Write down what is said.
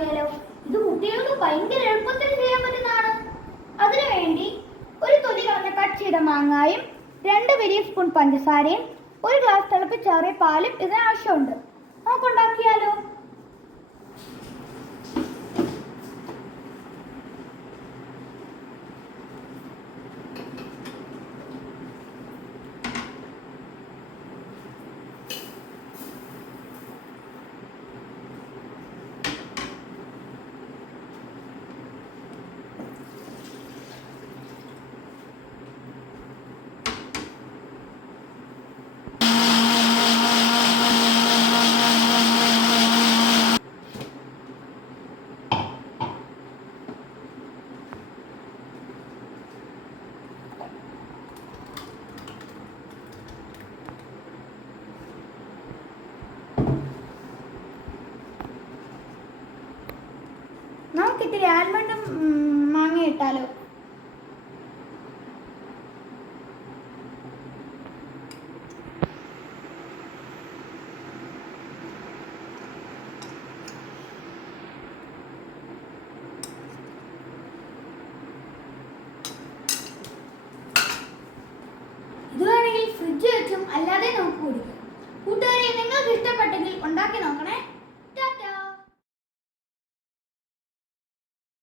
ഉണ്ടാക്കിയാലോ? ഇത് കുട്ടികൾക്ക് ഭയങ്കര എളുപ്പത്തിൽ ചെയ്യാൻ പറ്റുന്നതാണ്. അതിനുവേണ്ടി ഒരു തൊലി കളഞ്ഞ കട്ട് ചെയ്ത മാങ്ങായും 2 വലിയ സ്പൂൺ പഞ്ചസാരയും 1 ഗ്ലാസ് തിളപ്പിച്ചാറിയ പാലും ഇതിന് ആവശ്യമുണ്ട്. നമുക്കുണ്ടാക്കിയാലോ? നമുക്കിത്തിരി ആൽമണ്ടും മാങ്ങ ഇട്ടാലോ? ഇത് വേണമെങ്കിൽ ഫ്രിഡ്ജ് വെച്ചും അല്ലാതെ നമുക്ക് കുടിക്കാം. കൂട്ടുകാരെ, നിങ്ങൾക്ക് ഇഷ്ടപ്പെട്ടെങ്കിൽ ഉണ്ടാക്കി നോക്കണേ.